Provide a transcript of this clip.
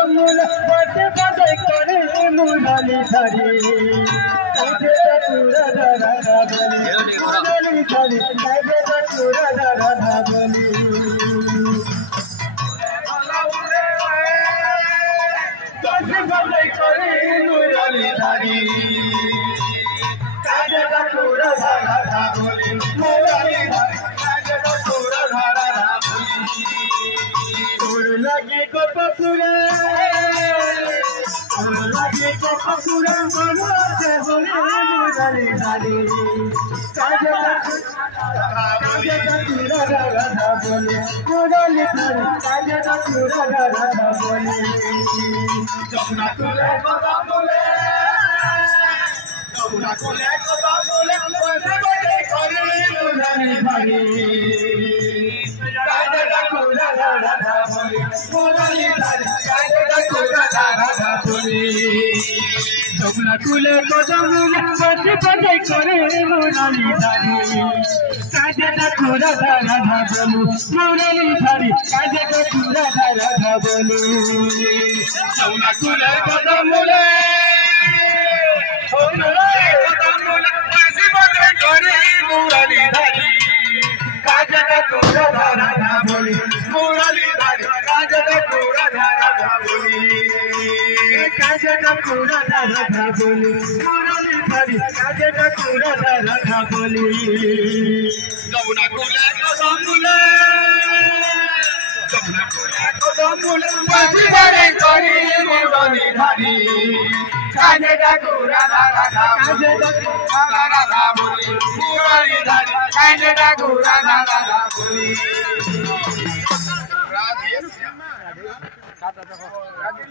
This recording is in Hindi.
কদমূল বাজে বাজে করে মুরালি ধারি কাজে পুরা রাধা বলি মুরালি ধারি কাজে পুরা রাধা বলি বাজে বাজে করে মুরালি ধারি কাজে পুরা রাধা বলি মুরালি ধারি কাজে পুরা রাধা বলি लगे को पपुरा लगे को पपुरा मनोते होले मुराली धारी काजे पूरा राधा बोले मुराली धारी काजे पूरा राधा बोले जमुना तुले कदा बोले जमुना तुले कदा बोले बसे बजे करे मुराली धारी काजे पूरा राधा बोले मुराली धारी काजे पूरा राधा बोले जमुना तुले कदमूल बजे बजे करे मुराली धारी काजे पूरा राधा बोले मुराली धारी काजे पूरा राधा बोले जमुना तुले कदमूल बजे बजे करे मुराली धारी काजे पूरा राधा बोले मुराली धारी काजे पूरा राधा बोले काजे पूरा राधा बोले मुराली धारी काजे पूरा राधा बोले जमुना तुले कदमूल जमुना तुले कदमूल बजे बजे करे मुराली धारी काजे पूरा राधा काजे पूरा राधा बोले मुराली धारी काजे पूरा राधा बोले राधे